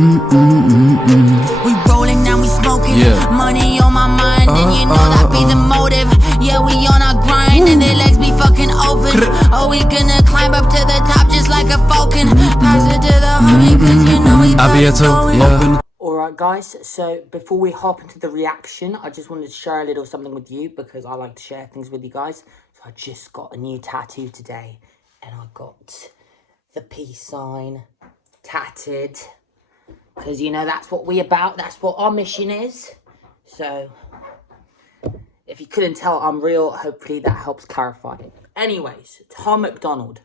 We rolling now, we smoking. Money on my mind, and you know that be the motive. Yeah, we on our grind, and their legs be fucking open. Oh, we gonna climb up to the top just like a falcon. Pass it to the homie, cause you know we got Alright guys, so before we hop into the reaction, I just wanted to share a little something with you because I like to share things with you guys. So I just got a new tattoo today, and I got the peace sign tatted. Because, you know, that's what we're about. That's what our mission is. So, if you couldn't tell, I'm real. Hopefully that helps clarify it. Anyways, Tom MacDonald.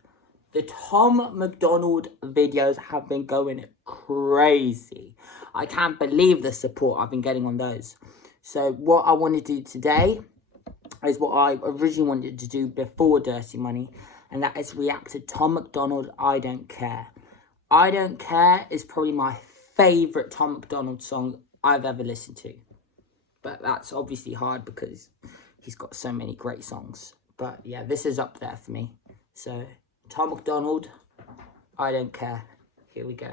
The Tom MacDonald videos have been going crazy. I can't believe the support I've been getting on those. So, what I want to do today is what I originally wanted to do before Dirty Money. And that is react to Tom MacDonald, I Don't Care. I Don't Care is probably my favourite Tom MacDonald song I've ever listened to. But that's obviously hard because he's got so many great songs. But yeah, this is up there for me. So, Tom MacDonald, I Don't Care. Here we go.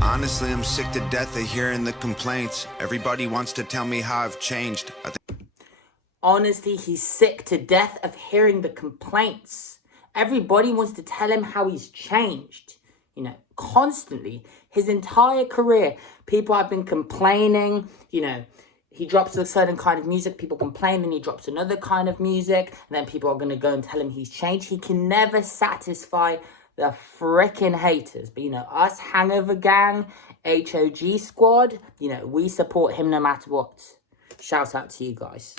Honestly, I'm sick to death of hearing the complaints. Everybody wants to tell me how I've changed. Honestly, he's sick to death of hearing the complaints. Everybody wants to tell him how he's changed. You know, constantly, his entire career, people have been complaining. You know, he drops a certain kind of music, people complain, then he drops another kind of music, and then people are going to go and tell him he's changed. He can never satisfy the frickin' haters. But, you know, us Hangover Gang, HOG Squad, you know, we support him no matter what. Shout out to you guys.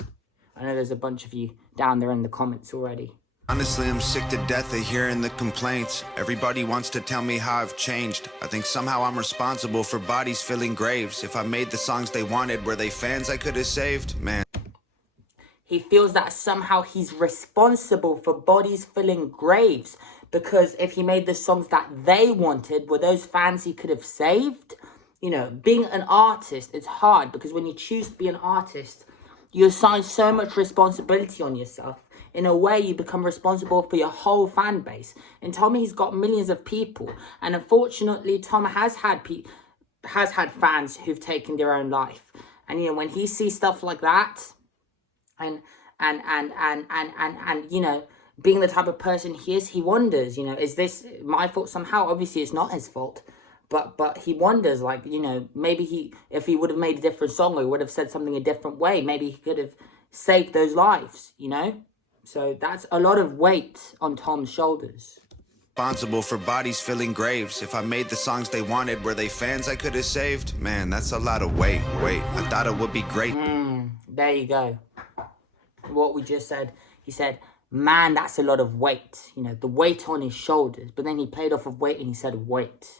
I know there's a bunch of you down there in the comments already. Honestly, I'm sick to death of hearing the complaints. Everybody wants to tell me how I've changed. I think somehow I'm responsible for bodies filling graves. If I made the songs they wanted, were they fans I could have saved? Man. He feels that somehow he's responsible for bodies filling graves. Because if he made the songs that they wanted, were those fans he could have saved? You know, being an artist, it's hard. Because when you choose to be an artist, you assign so much responsibility on yourself. In a way, you become responsible for your whole fan base. And Tommy, he's got millions of people. And unfortunately, Tom has had fans who've taken their own life. And, you know, when he sees stuff like that, and you know, being the type of person he is, he wonders, you know, is this my fault somehow? Obviously, it's not his fault. But he wonders, like, you know, maybe if he would have made a different song or he would have said something a different way, maybe he could have saved those lives, you know? So that's a lot of weight on Tom's shoulders. Responsible for bodies filling graves. If I made the songs they wanted, were they fans I could have saved? Man, that's a lot of weight. I thought it would be great. There you go. What we just said. He said, man, that's a lot of weight. You know, the weight on his shoulders. But then he played off of weight and he said weight.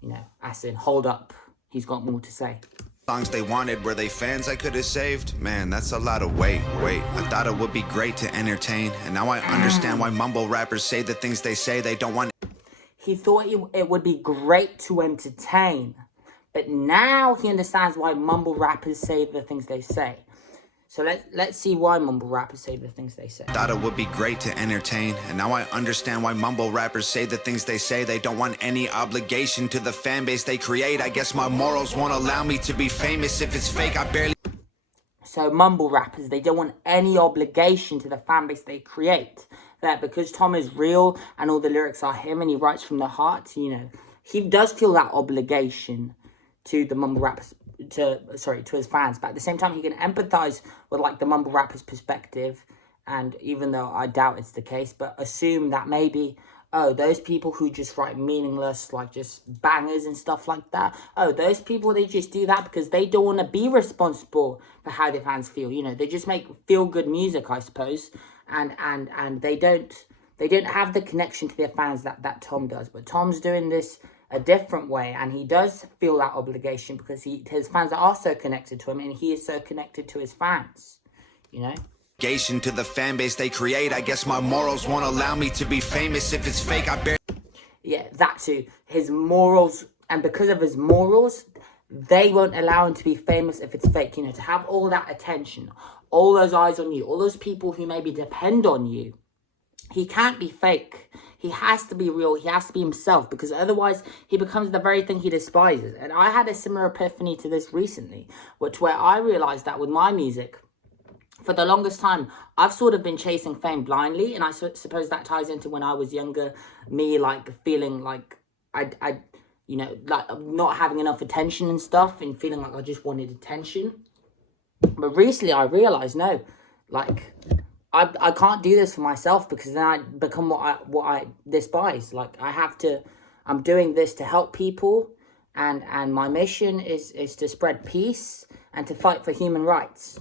You know, as in, hold up. He's got more to say. Songs they wanted, were they fans I could have saved? Man, that's a lot of weight. I thought it would be great to entertain. And now I understand why mumble rappers say the things they say they don't want. He thought it would be great to entertain. But now he understands why mumble rappers say the things they say. So let's see why mumble rappers say the things they say. Thought it would be great to entertain. And now I understand why mumble rappers say the things they say. They don't want any obligation to the fan base they create. I guess my morals won't allow me to be famous. If it's fake, I barely... So mumble rappers, they don't want any obligation to the fan base they create. That because Tom is real and all the lyrics are him and he writes from the heart, you know, he does feel that obligation to the mumble rappers. To his fans, but at the same time he can empathize with like the mumble rapper's perspective, and even though I doubt it's the case, but assume that maybe, oh, those people who just write meaningless, like just bangers and stuff like that, oh, those people, they just do that because they don't want to be responsible for how their fans feel. You know, they just make feel good music, I suppose, and they don't have the connection to their fans that Tom does. But Tom's doing this a different way, and he does feel that obligation because his fans are so connected to him, and he is so connected to his fans, you know. To the fan base they create. I guess my morals won't allow me to be famous. If it's fake, I barely... Yeah, that too. His morals, and because of his morals, they won't allow him to be famous if it's fake. You know, to have all that attention, all those eyes on you, all those people who maybe depend on you, He can't be fake. He has to be real. He has to be himself, because otherwise he becomes the very thing he despises. And I had a similar epiphany to this recently, where I realized that with my music, for the longest time, I've sort of been chasing fame blindly. And I suppose that ties into when I was younger, me like feeling like I you know, like not having enough attention and stuff, and feeling like I just wanted attention. But recently I realized, no, like I can't do this for myself, because then I become what I despise. Like I'm doing this to help people, and my mission is to spread peace and to fight for human rights.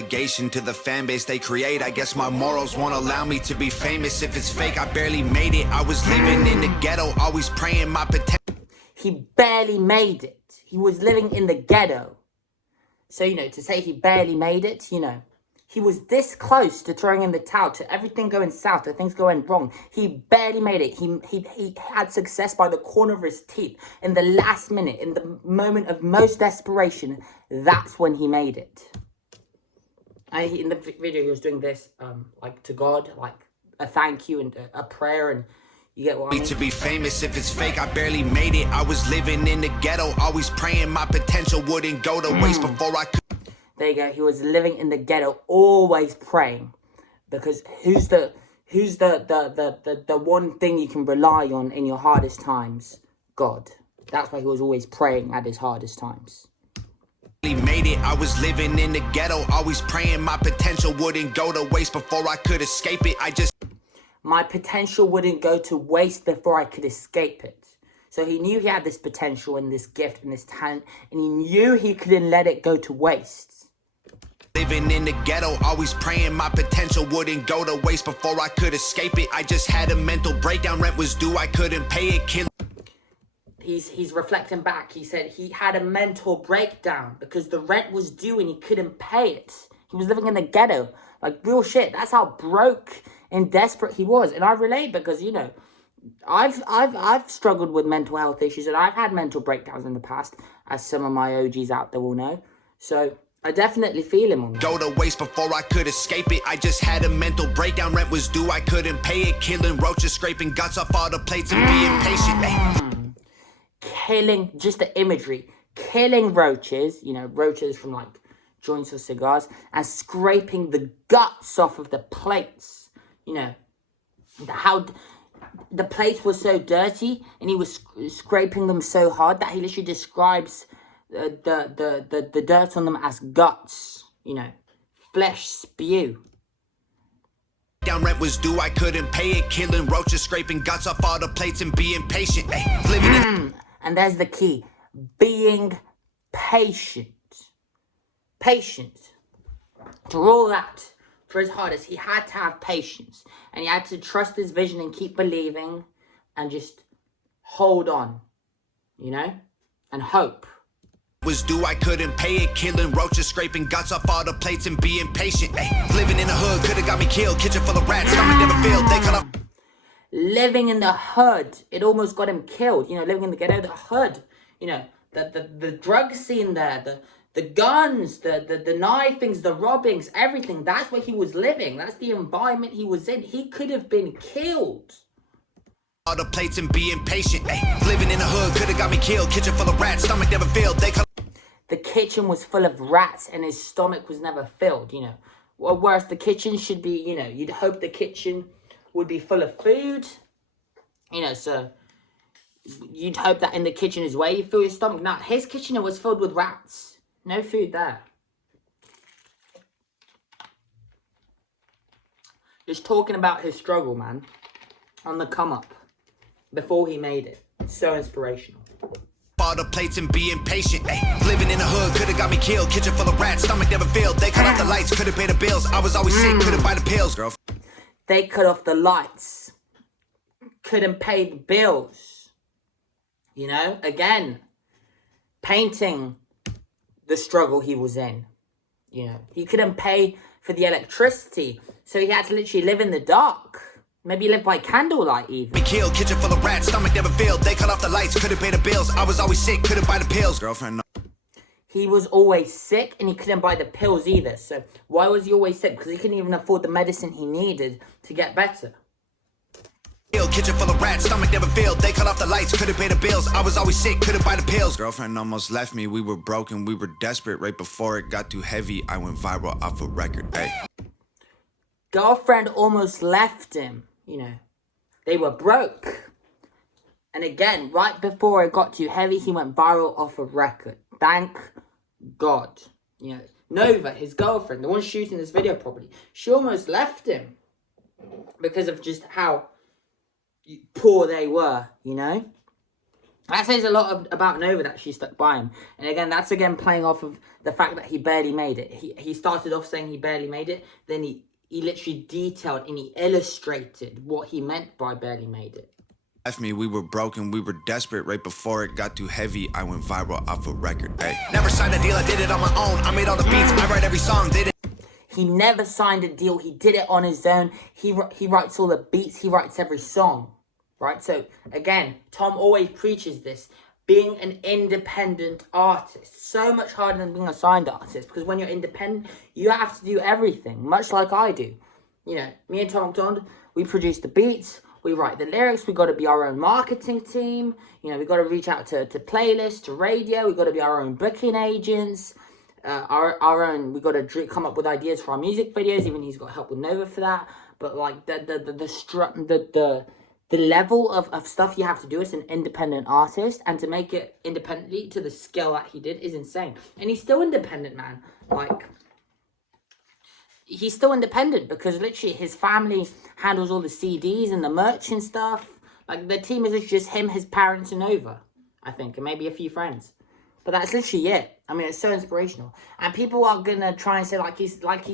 To the fan base they create, I guess my morals won't allow me to be famous. If it's fake, I barely made it. I was living in the ghetto, always praying my potential. He barely made it. He was living in the ghetto. So, you know, to say he barely made it, you know, he was this close to throwing in the towel, to everything going south, to things going wrong. He barely made it. He had success by the corner of his teeth. In the last minute, in the moment of most desperation, that's when he made it. In the video, he was doing this, like, to God, like, a thank you and a prayer, and you get what I mean? To be famous, if it's fake, I barely made it. I was living in the ghetto, always praying my potential wouldn't go to waste before I could. There you go. He was living in the ghetto, always praying, because who's the one thing you can rely on in your hardest times? God. That's why he was always praying at his hardest times. Made it. I was living in the ghetto, always praying my potential wouldn't go to waste before I could escape it. My potential wouldn't go to waste before I could escape it. So he knew he had this potential and this gift and this talent, and he knew he couldn't let it go to waste. Living in the ghetto, always praying my potential wouldn't go to waste before I could escape it. I just had a mental breakdown, rent was due, I couldn't pay it. He's reflecting back. He said he had a mental breakdown because the rent was due and he couldn't pay it. He was living in the ghetto. Like, real shit. That's how broke and desperate he was. And I relate, because, you know, I've struggled with mental health issues, and I've had mental breakdowns in the past, as some of my OGs out there will know. So I definitely feel him on that. Go to waste before I could escape it. I just had a mental breakdown, rent was due, I couldn't pay it. Killing roaches, scraping guts off all the plates and being patient. Killing, just the imagery, killing roaches, you know, roaches from like joints or cigars, and scraping the guts off of the plates. You know, how the plates were so dirty, and he was scraping them so hard that he literally describes the dirt on them as guts. You know, flesh spew. Down rent was due, I couldn't pay it. Killing roaches, scraping guts off all the plates and being patient. Living in. And there's the key. Being patient. Patient. Through all that, for his hardest, he had to have patience. And he had to trust his vision and keep believing. And just hold on. You know? And hope. Was due, I couldn't pay it. Killing roaches, scraping guts off all the plates and being patient. Living in the hood could've got me killed. Kitchen full of rats, stomach never filled. They cut off. Living in the hood, it almost got him killed. You know, living in the ghetto, the hood. You know, the drug scene there, the guns, the knifings, the robbings, everything. That's where he was living. That's the environment he was in. He could have been killed. All the plates and being patient. Living in the hood could've got me killed. Kitchen full of rats, stomach never filled. They cut. The kitchen was full of rats and his stomach was never filled, you know. Whereas the kitchen should be, you know, you'd hope the kitchen would be full of food. You know, so you'd hope that in the kitchen is where you fill your stomach. Now, his kitchen, it was filled with rats. No food there. Just talking about his struggle, man. On the come up. Before he made it. So inspirational. All the plates and being patient. Living in the hood could've got me killed. Kitchen full of rats, stomach never filled. They cut off the lights, couldn't pay the bills. I was always sick, couldn't buy the pills, girl. They cut off the lights. Couldn't pay the bills. You know, again, painting the struggle he was in. You know, he couldn't pay for the electricity, so he had to literally live in the dark. Maybe live by candlelight even. Me killed, kitchen full of rats, stomach never filled. They cut off the lights, couldn't pay the bills. I was always sick, couldn't buy the pills. Girlfriend. he was always sick and he couldn't buy the pills either. So why was he always sick? Because he couldn't even afford the medicine he needed to get better. Kitchen full of rats, stomach never filled. They cut off the lights, couldn't pay the bills. I was always sick, couldn't buy the pills. Girlfriend almost left me, we were broken, we were desperate. Right before it got too heavy, I went viral off a record. Hey. Girlfriend almost left him, you know. They were broke. And again, right before it got too heavy, he went viral off a record. Thank God. You know, Nova, his girlfriend, the one shooting this video probably, she almost left him because of just how poor they were, you know. That says a lot about Nova that she stuck by him. And again, that's again playing off of the fact that he barely made it. He started off saying he barely made it. Then he literally detailed and he illustrated what he meant by barely made it. Left me, we were broken, we were desperate. Right before it got too heavy, I went viral off a record. Hey. Never signed a deal, I did it on my own. I made all the beats, I write every song, did it. He never signed a deal. He did it on his own. He writes all the beats. He writes every song. Right? So, again, Tom always preaches this. Being an independent artist. So much harder than being a signed artist. Because when you're independent, you have to do everything. Much like I do. You know, me and Tom MacDonald, we produce the beats. We write the lyrics. We got to be our own marketing team. You know, we got to reach out to playlists, to radio. We got to be our own booking agents. Our own, we got to come up with ideas for our music videos. Even he's got help with Nova for that. But like the level of stuff you have to do as an independent artist, and to make it independently to the scale that he did is insane. And he's still independent, man. Like, he's still independent because literally his family handles all the CDs and the merch and stuff. Like, the team is just him, his parents, and Nova, I think, and maybe a few friends. But that's literally it. I mean, it's so inspirational. And people are gonna try and say, like he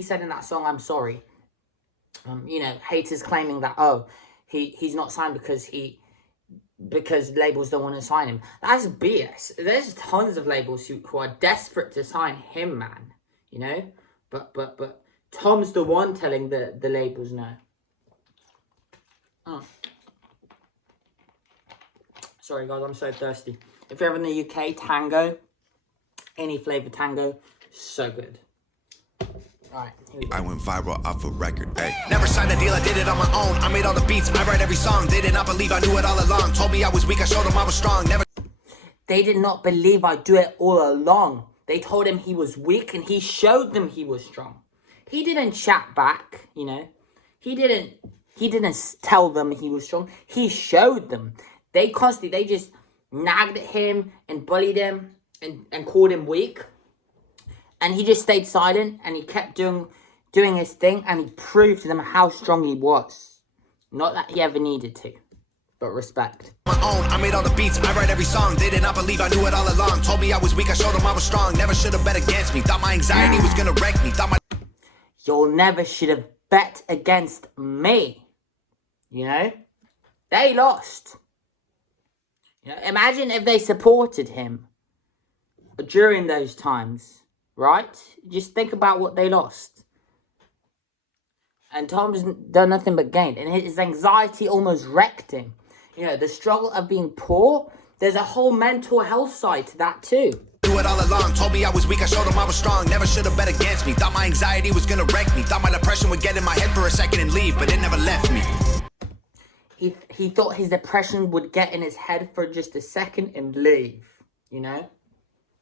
said in that song, I'm sorry. You know, haters claiming that, oh, he's not signed because labels don't want to sign him. That's BS. There's tons of labels who are desperate to sign him, man. You know? But Tom's the one telling the labels no. Oh. Sorry guys, I'm so thirsty. If you're ever in the UK, Tango, any flavour Tango, so good. Alright, here we go. I went viral off a record. Hey. Never signed a deal, I did it on my own. I made all the beats, I write every song. They did not believe I knew it all along. Told me I was weak, I showed them I was strong. Never. They did not believe I do it all along. They told him he was weak and he showed them he was strong. He didn't chat back, you know. He didn't tell them he was strong. He showed them. They just nagged at him and bullied him and called him weak. And he just stayed silent and he kept doing his thing, and he proved to them how strong he was. Not that he ever needed to, but respect. My own, I made all the beats, I write every song. They did not believe I knew it all along. Told me I was weak, I showed them I was strong. Never should have bet against me. Thought my anxiety was gonna wreck me. You'll never should have bet against me. You know? They lost. You know, imagine if they supported him during those times, right? Just think about what they lost. And Tom's done nothing but gain. And his anxiety almost wrecked him. You know, the struggle of being poor, there's a whole mental health side to that too. Knew it all along, told me I was weak, I showed them I was strong. Never should have bet against me. Thought my anxiety was gonna wreck me. Thought my depression would get in my head for a second and leave, but it never left me. He thought his depression would get in his head for just a second and leave, you know?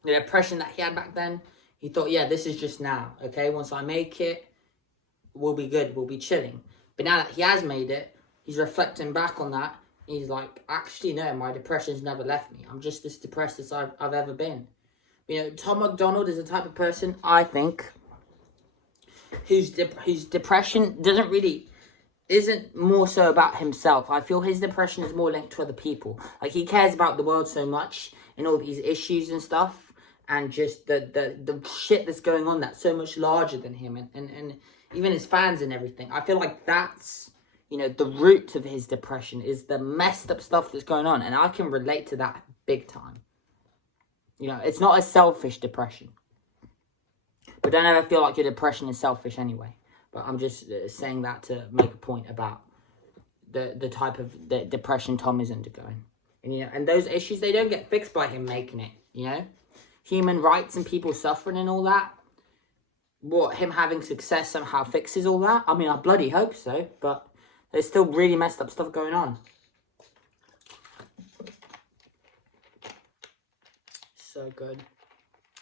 The depression that he had back then, he thought, yeah, this is just now, okay? Once I make it, we'll be good, we'll be chilling. But now that he has made it, he's reflecting back on that. He's like, actually, no, my depression's never left me. I'm just as depressed as I've ever been. You know, Tom MacDonald is the type of person, I think, whose depression isn't more so about himself. I feel his depression is more linked to other people. Like, he cares about the world so much and all these issues and stuff, and just the shit that's going on that's so much larger than him, and even his fans and everything. I feel like that's, you know, the root of his depression is the messed up stuff that's going on, and I can relate to that big time. You know, it's not a selfish depression. But don't ever feel like your depression is selfish anyway. But I'm just saying that to make a point about the type of the depression Tom is undergoing. And, you know, and those issues, they don't get fixed by him making it, you know? human rights and people suffering and all that, what, him having success somehow fixes all that? I mean, I bloody hope so, but there's still really messed up stuff going on. So good.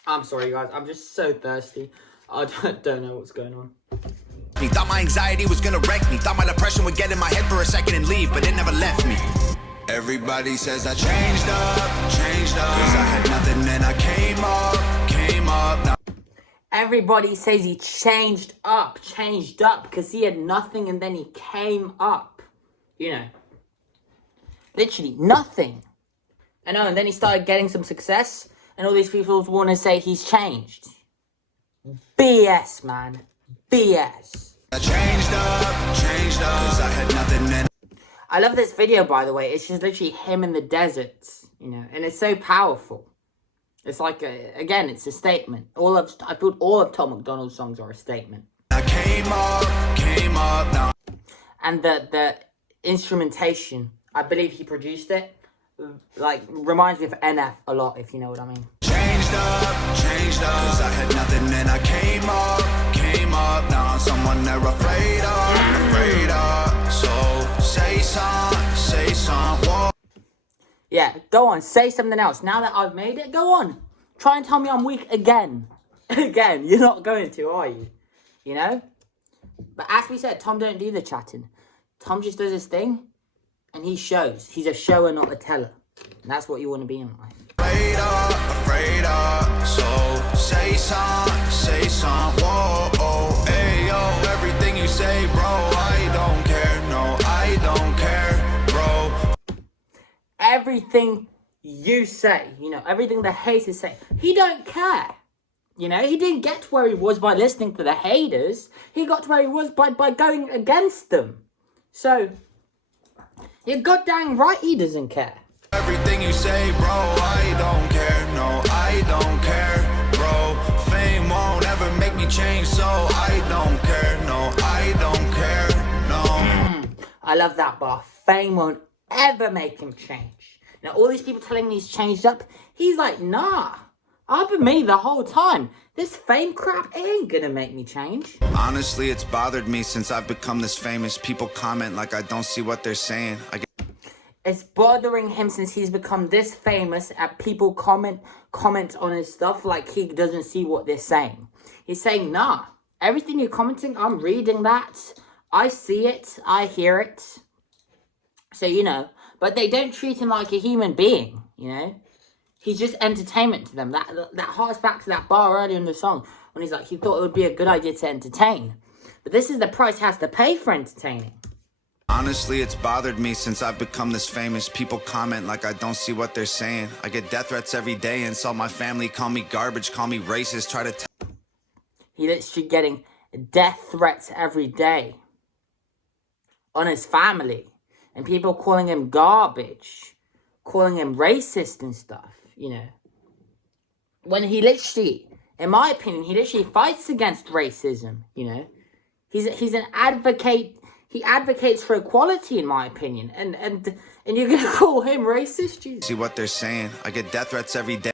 I'm sorry, guys. I'm just so thirsty. I don't know what's going on. Thought my anxiety was gonna wreck me. Thought my depression would get in my head for a second and leave, but it never left me. Everybody says I changed up. Cause I had nothing and I came up. Now Everybody says he changed up because he had nothing and then he came up. You know. Literally nothing. I know, and then he started getting some success, and all these people want to say he's changed. BS, man. BS. I changed up. Cause I had nothing and I love this video, by the way. It's just literally him in the deserts, you know, and it's so powerful. It's like, again, it's a statement. I feel all of Tom MacDonald's songs are a statement. I came up now. And the instrumentation, I believe he produced it, like, reminds me of NF a lot, if you know what I mean. Changed up. Cause I had nothing and I came up. Now I'm someone they're afraid of. So say some. Whoa. Yeah, go on, say something else. Now that I've made it, go on. Try and tell me I'm weak again. Again, you're not going to, are you? You know? But as we said, Tom don't do the chatting. Tom just does his thing, and he shows. He's a shower, not a teller. And that's what you want to be in life. Afraid of. So say some. Whoa, hey, yo, everything you say, bro, I don't care. No, I don't care, bro. Everything you say, you know, everything the haters say, he don't care. You know, he didn't get to where he was by listening to the haters. He got to where he was by going against them. So, you're goddamn right he doesn't care. Everything you say, bro, I don't care. No, I don't care, bro. Fame won't ever make me change, so I don't care. No, I don't care, no. I love that bar. Fame won't ever make him change. Now, all these people telling me he's changed up, he's like, nah. I've been me the whole time. This fame crap ain't gonna make me change. Honestly, it's bothered me since I've become this famous. People comment like I don't see what they're saying. It's bothering him since he's become this famous and people comment on his stuff like he doesn't see what they're saying. He's saying, nah, everything you're commenting, I'm reading that. I see it. I hear it. So, you know, but they don't treat him like a human being, you know. He's just entertainment to them. That harks back to that bar earlier in the song when he's like, he thought it would be a good idea to entertain. But this is the price he has to pay for entertaining. Honestly, it's bothered me since I've become this famous. People comment like I don't see what they're saying. I get death threats every day and saw my family call me garbage, call me racist, try to He literally getting death threats every day on his family. And people calling him garbage, calling him racist and stuff, you know. When he literally, in my opinion, he literally fights against racism, you know. He's an advocate. He advocates for equality, in my opinion. And you're going to call him racist? Jesus. see what they're saying. I get death threats every day.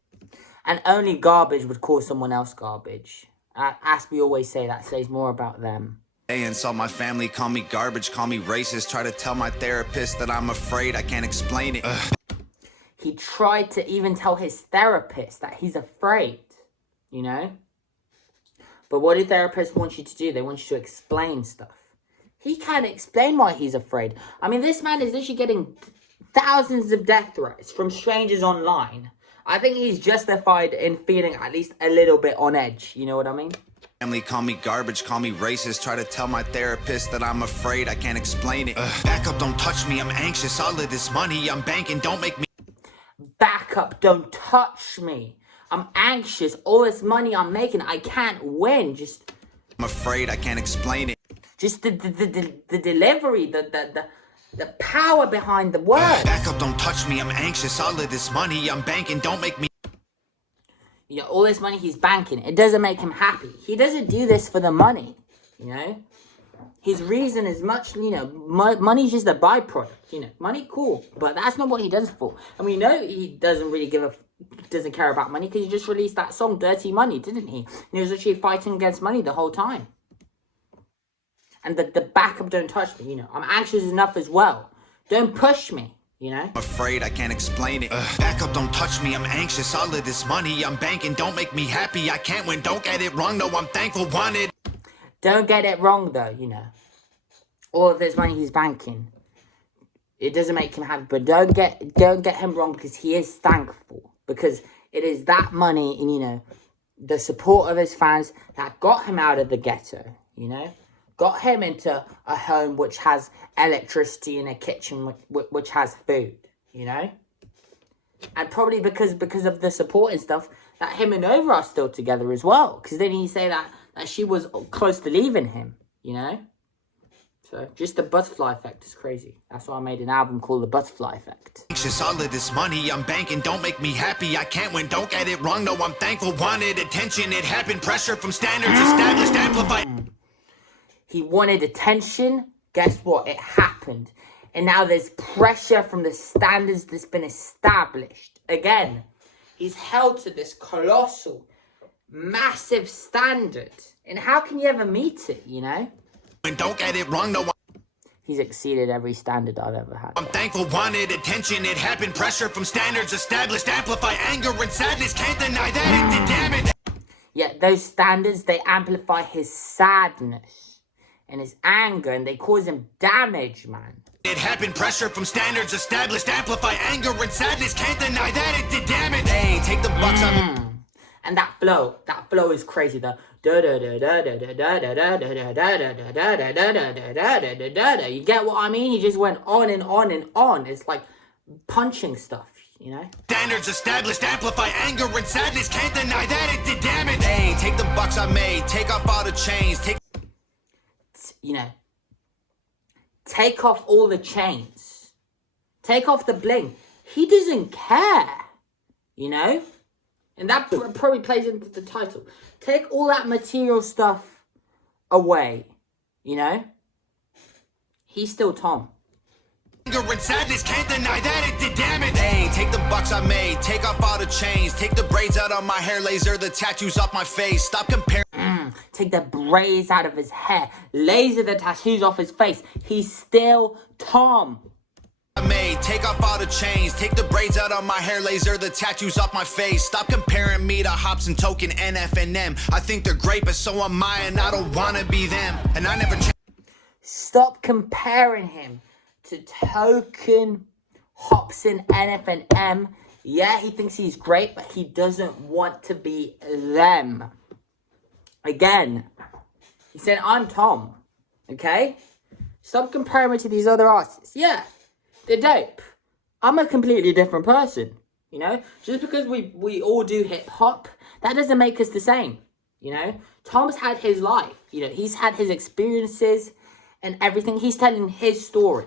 And only garbage would call someone else garbage. As we always say, that says more about them. And saw my family call me garbage, call me racist, try to tell my therapist that I'm afraid I can't explain it. He tried to even tell his therapist that he's afraid, you know? But what do therapists want you to do? They want you to explain stuff. He can't explain why he's afraid. I mean, this man is literally getting thousands of death threats from strangers online. I think he's justified in feeling at least a little bit on edge, you know what I mean? Family call me garbage, call me racist, try to tell my therapist that I'm afraid I can't explain it. Back up, don't touch me, I'm anxious, all of this money I'm banking, don't make me. Back up, don't touch me. I'm anxious, all this money I'm making, I can't win. Just, I'm afraid I can't explain it. Just the delivery, the power behind the word. Back up, don't touch me, I'm anxious, all of this money I'm banking, don't make me. You know, all this money he's banking, it doesn't make him happy. He doesn't do this for the money, you know? His reason is much, you know, money's just a byproduct, you know? Money, cool, but that's not what he does it for. And we know he doesn't really give a doesn't care about money because he just released that song, Dirty Money, didn't he? And he was actually fighting against money the whole time. And the backup, don't touch me, you know. I'm anxious enough as well. Don't push me, you know. Afraid I can't explain it. Back up, don't touch me. I'm anxious. All of this money I'm banking don't make me happy. I can't win. Don't get it wrong. No, I'm thankful. Wanted. Don't get it wrong though, you know. All of this money he's banking, it doesn't make him happy. But don't get him wrong, because he is thankful, because it is that money and, you know, the support of his fans that got him out of the ghetto, you know. Got him into a home which has electricity and a kitchen which has food, you know? And probably because of the support and stuff, that him and Nova are still together as well. Because then he say that she was close to leaving him, you know? So, just the butterfly effect is crazy. That's why I made an album called The Butterfly Effect. Anxious, all of this money I'm banking don't make me happy. I can't win, don't get it wrong. No, I'm thankful. Wanted attention, it happened. Pressure from standards established, amplified. He wanted attention. Guess what? It happened. And now there's pressure from the standards that's been established. Again, he's held to this colossal, massive standard. And how can you ever meet it, you know? And don't get it wrong, no. He's exceeded every standard I've ever had. I'm thankful, wanted attention, it happened. Pressure from standards established, amplify anger and sadness. Can't deny that it did damage. Yeah, those standards, they amplify his sadness and his anger, and they cause him damage, man. It happened, pressure from standards established, amplify anger and sadness. Can't deny that it did damage. Hey, take the bucks on. And that flow is crazy though. You get what I mean? He just went on and on and on. It's like punching stuff, you know? Standards established, amplify anger and sadness. Can't deny that it did damage. Hey, take the bucks I made, take off all the chains, you know, take off all the chains, take off the bling. He doesn't care, you know? And that probably plays into the title. Take all that material stuff away, you know? He's still Tom. Anger and sadness, can't deny that it did damage. Hey, take the bucks I made, take off all the chains, take the braids out of my hair, laser the tattoos off my face. Stop comparing. Take the braids out of his hair, laser the tattoos off his face. He's still Tom. Take off all the chains, take the braids out of my hair, laser the tattoos off my face. Stop comparing me to Hops and Token, NF&M. I think they're great, but so am I, and I don't wanna be them. And I never Stop comparing him to Token, Hops and NF&M. Yeah, he thinks he's great, but he doesn't want to be them. Again, he said, I'm Tom, okay? Stop comparing me to these other artists. Yeah, they're dope. I'm a completely different person, you know? Just because we all do hip-hop, that doesn't make us the same, you know? Tom's had his life, you know? He's had his experiences and everything. He's telling his story.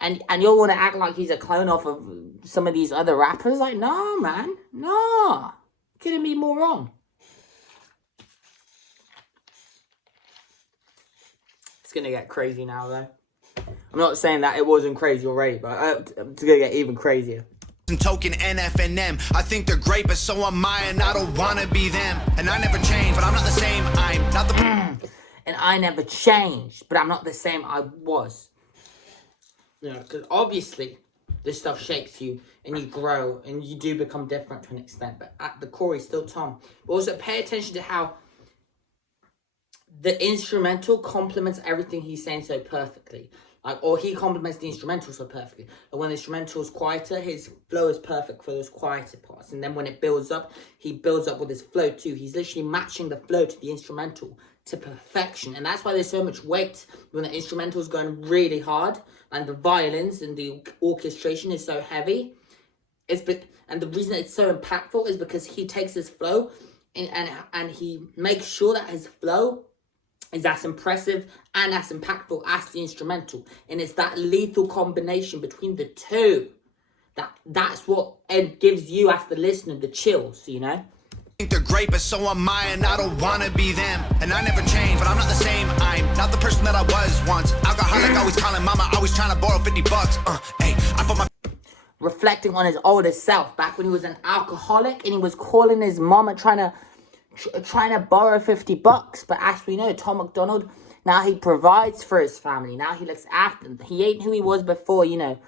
And you'll want to act like he's a clone off of some of these other rappers. Like, no, man. No. Couldn't be more wrong. It's going to get crazy now, though. I'm not saying that it wasn't crazy already, but it's going to get even crazier. Token, NF&M. I think they're great, but so am I, and I don't want to be them. And I never change, but I'm not the same. I'm not the... And I never changed, but I'm not the same I was. You know, because obviously this stuff shapes you and you grow and you do become different to an extent. But at the core, he's still Tom. But also pay attention to how the instrumental complements everything he's saying so perfectly. Like, or he complements the instrumental so perfectly. But when the instrumental is quieter, his flow is perfect for those quieter parts. And then when it builds up, he builds up with his flow too. He's literally matching the flow to the instrumental to perfection. And that's why there's so much weight when the instrumental is going really hard and the violins and the orchestration is so heavy. And the reason it's so impactful is because he takes his flow and he makes sure that his flow is as impressive and as impactful as the instrumental. And it's that lethal combination between the two that's what it gives you as the listener the chills, you know? I think they're great, but so am I, and I don't want to be them. And I never change, but I'm not the same. I'm not the person that I was once. Alcoholic, always calling mama, always trying to borrow 50 bucks. Hey, I put my... reflecting on his older self back when he was an alcoholic and he was calling his mama trying to borrow $50. But as we know, Tom MacDonald, now he provides for his family. Now he looks after them. He ain't who he was before, you know,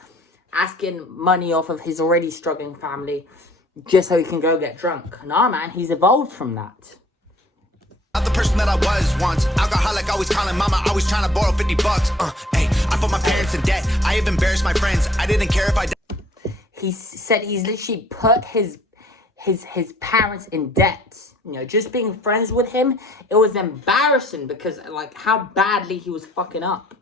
asking money off of his already struggling family just so he can go get drunk. Nah, man, he's evolved from that. Not the person that I was once. Alcoholic, always calling mama, always trying to borrow $50. Hey, I put my parents in debt. I have embarrassed my friends. I didn't care if I. He said he's literally put his parents in debt. You know, just being friends with him, it was embarrassing because like how badly he was fucking up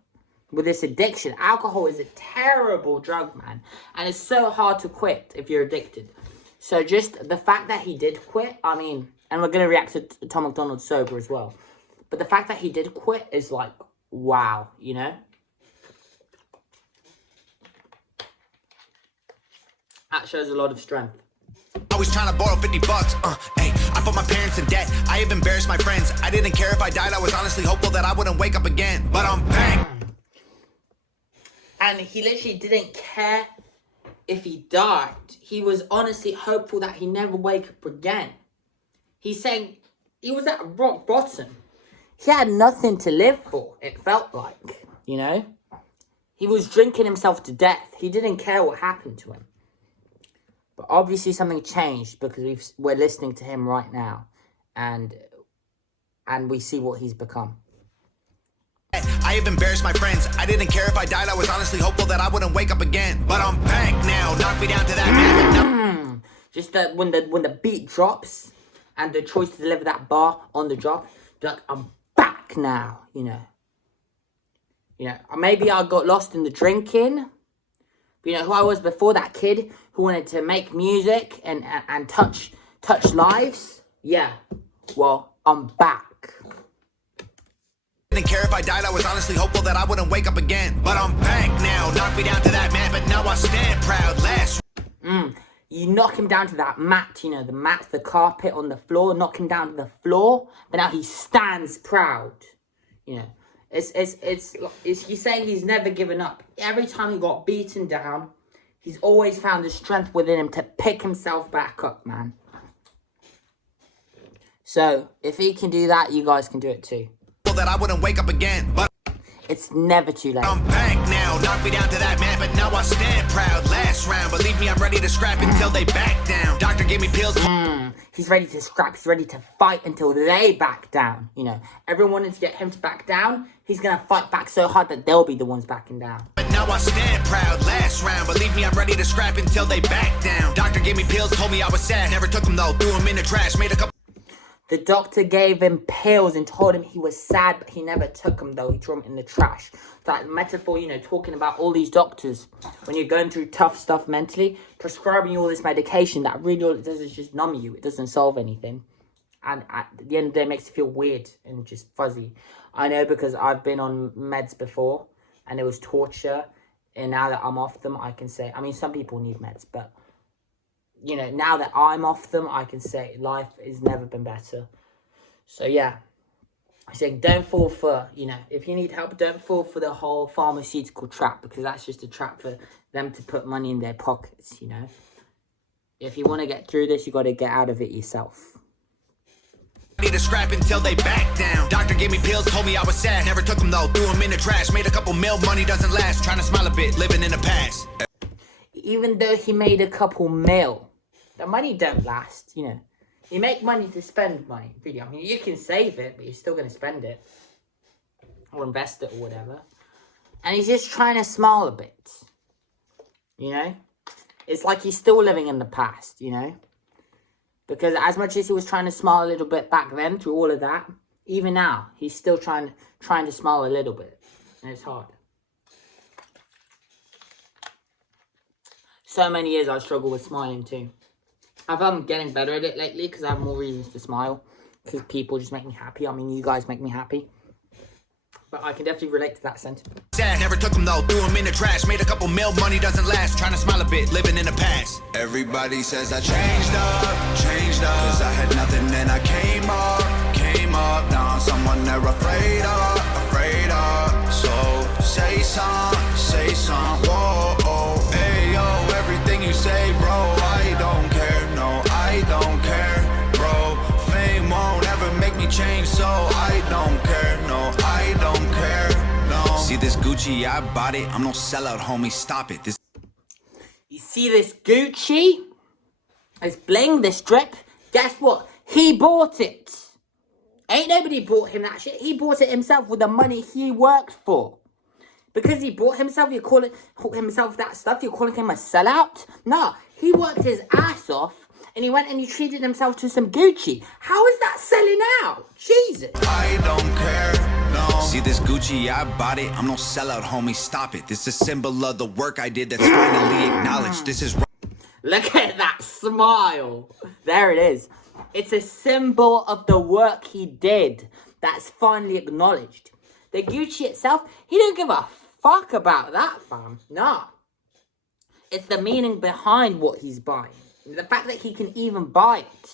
with this addiction. Alcohol is a terrible drug, man, and it's so hard to quit if you're addicted. So just the fact that he did quit, I mean, and we're going to react to Tom MacDonald sober as well. But the fact that he did quit is like, wow, you know? That shows a lot of strength. Always trying to borrow $50. Hey, I put my parents in debt. I have embarrassed my friends. I didn't care if I died. I was honestly hopeful that I wouldn't wake up again. But I'm back. And he literally didn't care if he died. He was honestly hopeful that he never wake up again. He's saying he was at rock bottom. He had nothing to live for, it felt like, you know? He was drinking himself to death. He didn't care what happened to him. But obviously something changed because we're listening to him right now. And we see what he's become. I have embarrassed my friends. I didn't care if I died. I was honestly hopeful that I wouldn't wake up again. But I'm back now. Knock me down to that. Just that when the beat drops and the choice to deliver that bar on the drop, like, I'm back now, you know. You know, maybe I got lost in the drinking. But you know who I was before, that kid who wanted to make music and touch lives? Yeah. Well, I'm back. Didn't care if I died. I was honestly hopeful that I wouldn't wake up again. But I'm back now. Knock me down to that mat, but now I stand proud. You knock him down to that mat, you know, the mat, the carpet on the floor, knock him down to the floor, but now he stands proud. You know, he's saying he's never given up. Every time he got beaten down, he's always found the strength within him to pick himself back up, man. So, if he can do that, you guys can do it too. That I wouldn't wake up again, but it's never too late. I'm back now. Knock me down to that mat, but now I stand proud. Last round, believe me, I'm ready to scrap until they back down. Doctor gave me pills. He's ready to scrap. He's ready to fight until they back down. You know, everyone wanted to get him to back down. He's gonna fight back so hard that they'll be the ones backing down. But now I stand proud. Last round, believe me, I'm ready to scrap until they back down. Doctor gave me pills, told me I was sad. Never took them though. Threw them in the trash. Made a couple. The doctor gave him pills and told him he was sad, but he never took them, though. He threw them in the trash. That metaphor, you know, talking about all these doctors, when you're going through tough stuff mentally, prescribing you all this medication, that really all it does is just numb you. It doesn't solve anything. And at the end of the day, it makes you feel weird and just fuzzy. I know because I've been on meds before, and it was torture. And now that I'm off them, I can say, I mean, some people need meds, but you know, now that I'm off them, I can say life has never been better. So, yeah. I say don't fall for, you know, if you need help, don't fall for the whole pharmaceutical trap, because that's just a trap for them to put money in their pockets, you know. If you want to get through this, you got to get out of it yourself. Need to scrap until they back down. Doctor gave me pills, told me I was sad. Never took them though, threw them in the trash. Made a couple mil, money doesn't last. Trying to smile a bit, living in the past. Even though he made a couple mil, the money don't last, you know. You make money to spend money, really. I mean, you can save it, but you're still going to spend it. Or invest it or whatever. And he's just trying to smile a bit. You know? It's like he's still living in the past, you know? Because as much as he was trying to smile a little bit back then through all of that, even now, he's still trying to smile a little bit. And it's hard. So many years I struggle with smiling too. I'm getting better at it lately because I have more reasons to smile. Because people just make me happy. I mean, you guys make me happy. But I can definitely relate to that sentiment. Sad, never took them though, threw them in the trash. Made a couple mil, money doesn't last. Trying to smile a bit, living in the past. Everybody says I changed up. Cause I had nothing and I came up. Now I'm someone they're afraid of. So say some, whoa, hey yo, everything you say, bro, I don't care. No, I don't care, bro. Fame won't ever make me change, so I don't care. No, I don't care. No. See this Gucci, I bought it. I'm no sellout, homie. Stop it. This. You see this Gucci? This bling, this drip? Guess what? He bought it. Ain't nobody bought him that shit. He bought it himself with the money he worked for. Because he bought himself, you're calling himself that stuff? You're calling him a sellout? Nah, he worked his ass off and he went and he treated himself to some Gucci. How is that selling out? Jesus. I don't care, no. See this Gucci, I bought it. I'm no sellout, homie. Stop it. This is a symbol of the work I did that's finally acknowledged. This is. Look at that smile. There it is. It's a symbol of the work he did that's finally acknowledged. The Gucci itself, he don't give a fuck about that, fam. Nah. It's the meaning behind what he's buying. The fact that he can even buy it.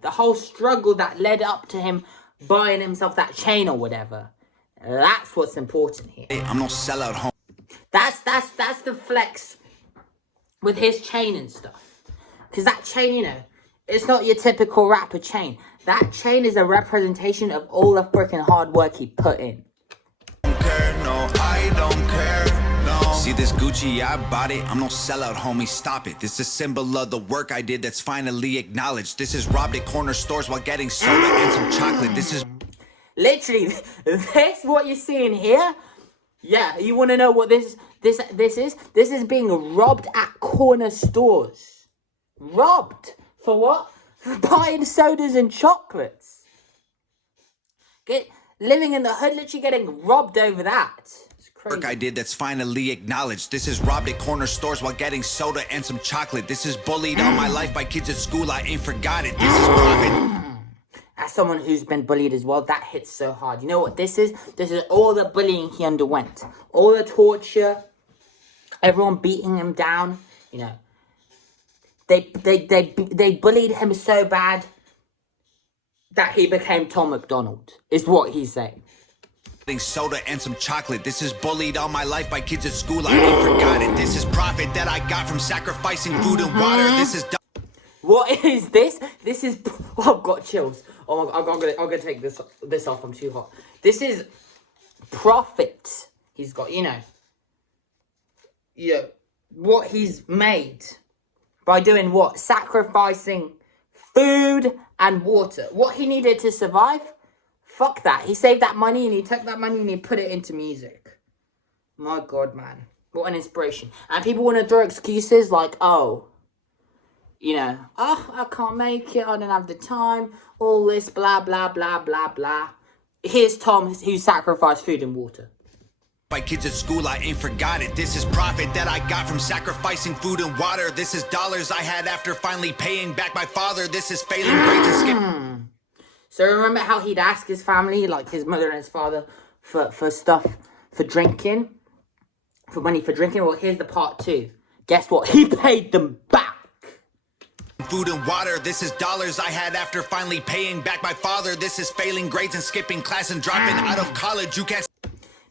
The whole struggle that led up to him buying himself that chain or whatever. That's what's important here. I'm no sellout, homie. That's the flex with his chain and stuff. Because that chain, you know, it's not your typical rapper chain. That chain is a representation of all the freaking hard work he put in. No, I don't care, no. See this Gucci, I bought it. I'm no sellout, homie. Stop it. This is a symbol of the work I did that's finally acknowledged. This is robbed at corner stores while getting soda and some chocolate. This is. Literally, this what you're seeing here? Yeah, you want to know what this is? This is being robbed at corner stores. Robbed. For what? For buying sodas and chocolates. Living in the hood, literally getting robbed over that. It's crazy. Work I did that's finally acknowledged. This is robbed at corner stores while getting soda and some chocolate. This is bullied all my life by kids at school. I ain't forgot it. This is profit. As someone who's been bullied as well, that hits so hard. You know what this is? This is all the bullying he underwent. All the torture. Everyone beating him down. You know. They bullied him so bad that he became Tom MacDonald, is what he's saying. Soda and some chocolate. This is bullied all my life by kids at school. I ain't forgot it. This is profit that I got from sacrificing food and water. This is. What is this? This is. Oh, I've got chills. Oh my God, I'm gonna take this off. I'm too hot. This is profit. He's got, you know, what he's made by doing what? Sacrificing food and water. What he needed to survive? Fuck that. He saved that money and he took that money and he put it into music. My God, man. What an inspiration. And people want to throw excuses like, oh, you know, oh, I can't make it. I don't have the time. All this blah, blah, blah, blah, blah. Here's Tom who sacrificed food and water. By kids at school, I ain't forgot it. This is profit that I got from sacrificing food and water. This is dollars I had after finally paying back my father. This is failing grades and skip. So remember how he'd ask his family, like his mother and his father, for stuff, for drinking, for money for drinking? Well, here's the part 2. Guess what? He paid them back. Food and water. This is dollars I had after finally paying back my father. This is failing grades and skipping class and dropping out of college. You can't.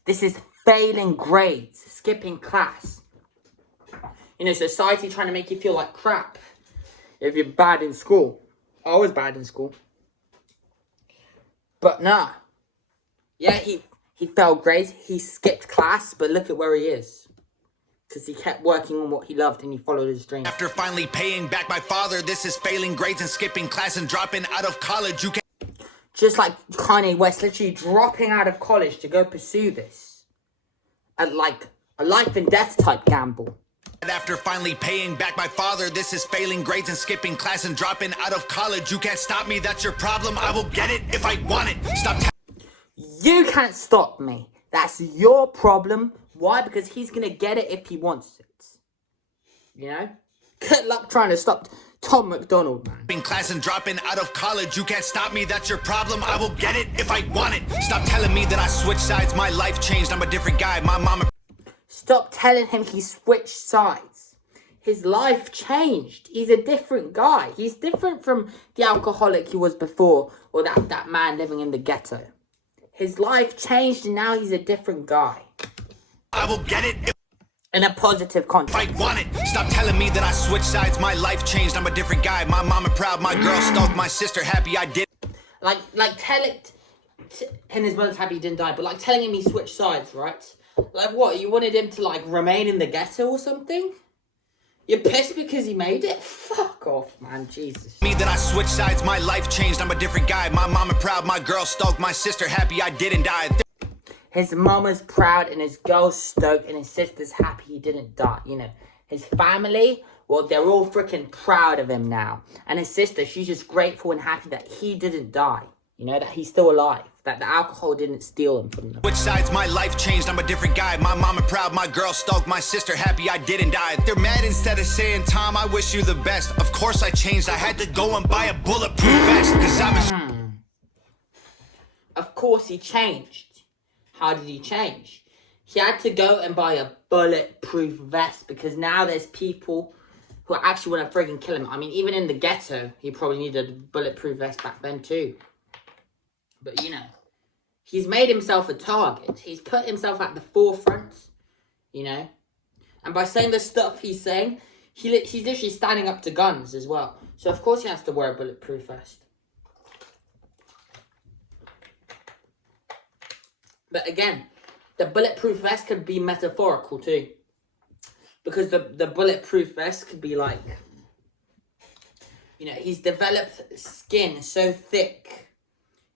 This is failing grades, skipping class. You know, society trying to make you feel like crap if you're bad in school. I was bad in school. But nah. Yeah, he failed grades. He skipped class, but look at where he is. Because he kept working on what he loved and he followed his dream. After finally paying back my father, this is failing grades and skipping class and dropping out of college. You can't. Just like Kanye West literally dropping out of college to go pursue this. Like a life and death type gamble. After finally paying back my father, this is failing grades and skipping class and dropping out of college. You can't stop me, that's your problem. I will get it if I want it. Stop. You can't stop me. That's your problem. Why? Because he's gonna get it if he wants it. You know? Good luck trying to stop Tom MacDonald, man. In class and dropping out of college, you can't stop me, that's your problem. I will get it if I want it. Stop telling me that I switched sides, my life changed, I'm a different guy. My mama. Stop telling him he switched sides. His life changed. He's a different guy. He's different from the alcoholic he was before, or that man living in the ghetto. His life changed and now he's a different guy. I will get it. in a positive context. I want it. Stop telling me that I switched sides. My life changed. I'm a different guy. My mama proud. My girl stoked. My sister happy I did. Like tell it. And his mother's happy he didn't die, but like telling him he switched sides, right? Like what? You wanted him to like remain in the ghetto or something? You're pissed because he made it? Fuck off, man. Jesus. Me that I switched sides. My life changed. I'm a different guy. My mama proud. My girl stoked. My sister happy I didn't die. His mama's proud and his girl's stoked and his sister's happy he didn't die. You know, his family, well, they're all freaking proud of him now. And his sister, she's just grateful and happy that he didn't die. You know, that he's still alive. That the alcohol didn't steal him from them. Which sides my life changed, I'm a different guy. My mama proud, my girl stoked, my sister happy I didn't die. They're mad instead of saying, Tom, I wish you the best. Of course I changed, I had to go and buy a bulletproof vest. Cause I was... Of course he changed. How did he change? He had to go and buy a bulletproof vest because now there's people who actually want to friggin' kill him. I mean, even in the ghetto, he probably needed a bulletproof vest back then too. But, you know, he's made himself a target. He's put himself at the forefront, you know. And by saying the stuff he's saying, he's literally standing up to guns as well. So, of course, he has to wear a bulletproof vest. But again, the bulletproof vest could be metaphorical too. Because the bulletproof vest could be like, you know, he's developed skin so thick,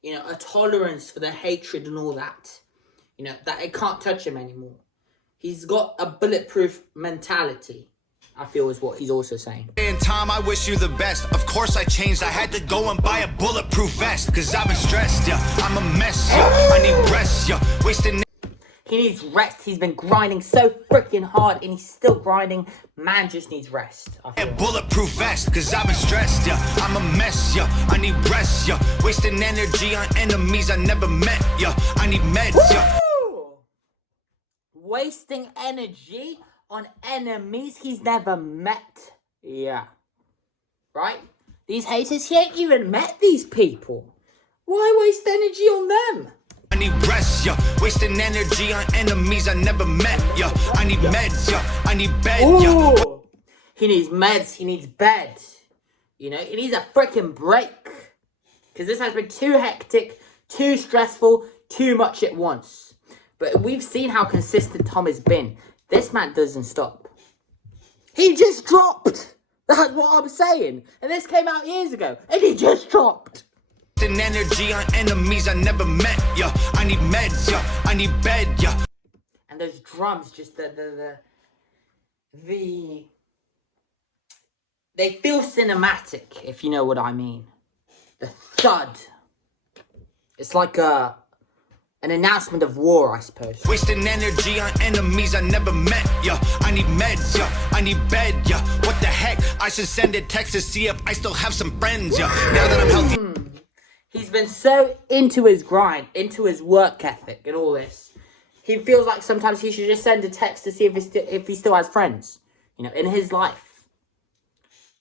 you know, a tolerance for the hatred and all that, you know, that it can't touch him anymore. He's got a bulletproof mentality, I feel is what he's also saying. And Tom, I wish you the best. Of course I changed. I had to go and buy a bulletproof vest. Cause I've been stressed, yeah. I'm a mess, yeah. I need rest, yeah. Wasting... He needs rest. He's been grinding so freaking hard and he's still grinding. Man just needs rest. A bulletproof vest, cause I've been stressed, yeah. I'm a mess, yeah. I need rest, yeah. Wasting energy on enemies I never met, yeah. I need meds, yeah. Wasting energy on enemies he's never met. Yeah. Right? These haters, he ain't even met these people. Why waste energy on them? I need rest, yeah. Wasting energy on enemies I never met, yeah. I need meds, yeah. I need bed, yeah. He needs meds, he needs bed. You know, he needs a freaking break. Because this has been too hectic, too stressful, too much at once. But we've seen how consistent Tom has been. This man doesn't stop. He just dropped. That's what I'm saying. And this came out years ago. And he just dropped. Energy on enemies I never met, yeah. I need meds, yeah. I need bed, yeah. And those drums, just they feel cinematic, if you know what I mean. The thud. It's like an announcement of war, I suppose. Wasting energy on enemies I never met, yeah. I need meds, yeah. I need bed, yeah. What the heck? I should send a text to see if I still have some friends, yeah. Now that I'm healthy. He's been so into his grind, into his work ethic and all this. He feels like sometimes he should just send a text to see if he still has friends, you know, in his life.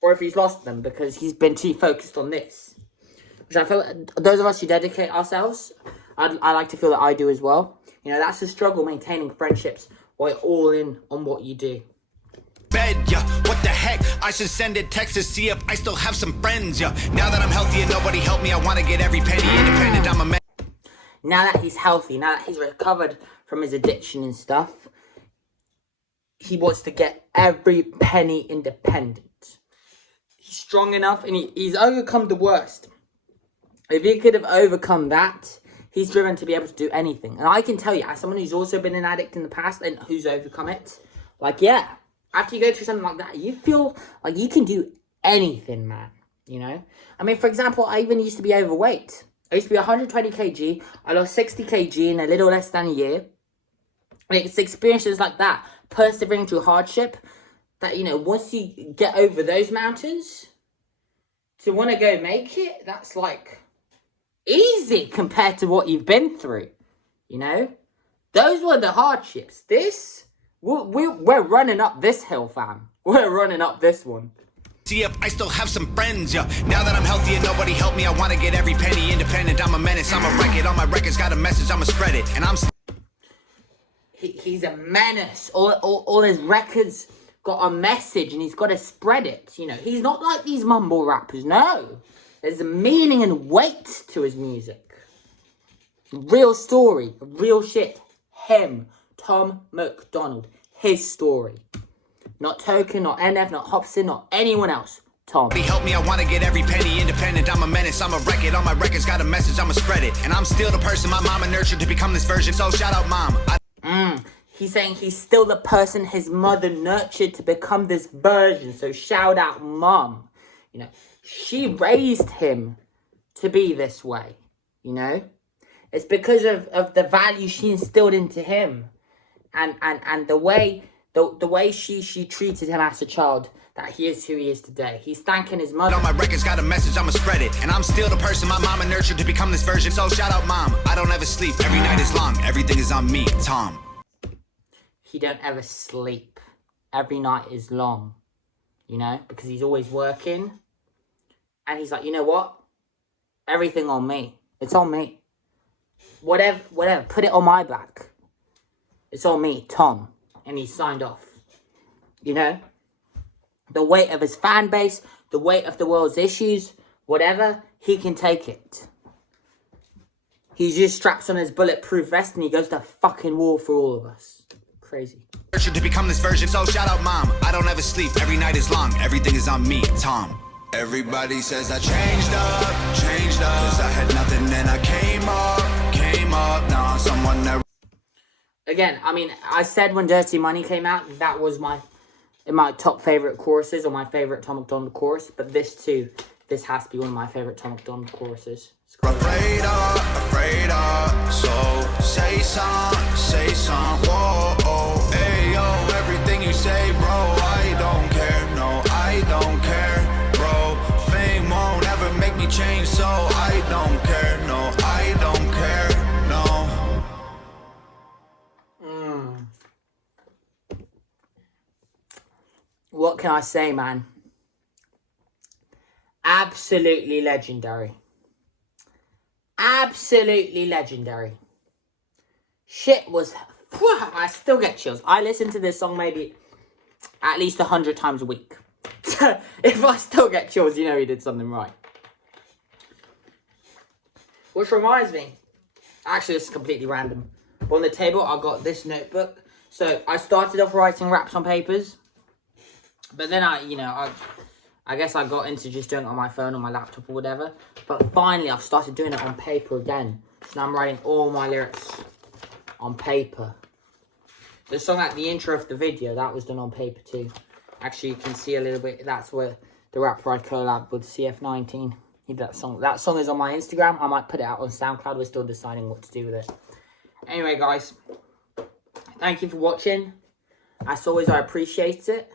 Or if he's lost them because he's been too focused on this. Which I feel, those of us who dedicate ourselves, I like to feel that I do as well. You know, that's the struggle, maintaining friendships while you're all in on what you do. Bed, yeah. What the heck? I should send a text to see if I still have some friends, yeah. Now that I'm healthy and nobody helped me, I want to get every penny independent. I'm a man. Now that he's healthy, now that he's recovered from his addiction and stuff, he wants to get every penny independent. He's strong enough and he's overcome the worst. If he could have overcome that, he's driven to be able to do anything. And I can tell you, as someone who's also been an addict in the past and who's overcome it, like, yeah, after you go through something like that, you feel like you can do anything, man. You know? I mean, for example, I even used to be overweight. I used to be 120 kg. I lost 60 kg in a little less than a year. And it's experiences like that, persevering through hardship, that, you know, once you get over those mountains, to want to go make it, that's like easy compared to what you've been through. You know? Those were the hardships. This... We're running up this hill, fam. We're running up this one. See if I still have some friends, yeah. Now that I'm healthy and nobody helped me, I want to get every penny independent. I'm a menace, I'm a record. All my records got a message, I'ma spread it. And he's a menace. All his records got a message and he's got to spread it. You know, he's not like these mumble rappers. No, there's a meaning and weight to his music. Real story, real shit. Him, Tom MacDonald, his story. Not Token, not NF, not Hobson, not anyone else. Tom. Help me, I want to get every penny independent. I'm a menace, I'm a record. All my records got a message, I'ma spread it. And I'm still the person my mama nurtured to become this version. So shout out, mom. He's saying he's still the person his mother nurtured to become this version. So shout out, mom. You know, she raised him to be this way. You know, it's because of the value she instilled into him, and the way she treated him as a child, that he is who he is today. He's thanking his mother. All my records got a message, I'ma spread it. And I'm still the person my mama nurtured to become this version. So shout out, mom. I don't ever sleep. Every night is long. Everything is on me, Tom. He don't ever sleep. Every night is long. You know? Because he's always working. And he's like, you know what? Everything on me. It's on me. Whatever. Put it on my back. It's on me, Tom. And he signed off. You know? The weight of his fan base, the weight of the world's issues, whatever, he can take it. He just straps on his bulletproof vest and he goes to fucking war for all of us. Crazy. To become this version, so shout out, mom. I don't ever sleep. Every night is long. Everything is on me, Tom. Everybody says I changed up. Cause I had nothing and I came up. Now I'm someone that... Again, I mean, I said when Dirty Money came out, that was my top favourite choruses, or my favourite Tom MacDonald chorus. But this too, this has to be one of my favourite Tom MacDonald choruses. Afraid of, so say some, whoa, hey, yo, everything you say, bro, I don't care, no, I don't care, bro, fame won't ever make me change, so I don't care, no, I don't care, no. What can I say, man? Absolutely legendary. Absolutely legendary. Shit was... I still get chills. I listen to this song maybe at least 100 times a week. If I still get chills, you know he did something right. Which reminds me... Actually, this is completely random. But on the table, I got this notebook. So, I started off writing raps on papers. But then I guess I got into just doing it on my phone, on my laptop or whatever. But finally, I've started doing it on paper again. So now I'm writing all my lyrics on paper. The song at the intro of the video, that was done on paper too. Actually, you can see a little bit. That's where the rapper I collabed with, CF19. He did that song. That song is on my Instagram. I might put it out on SoundCloud. We're still deciding what to do with it. Anyway, guys. Thank you for watching. As always, I appreciate it.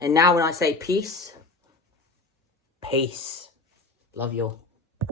And now when I say peace, peace. Love you all.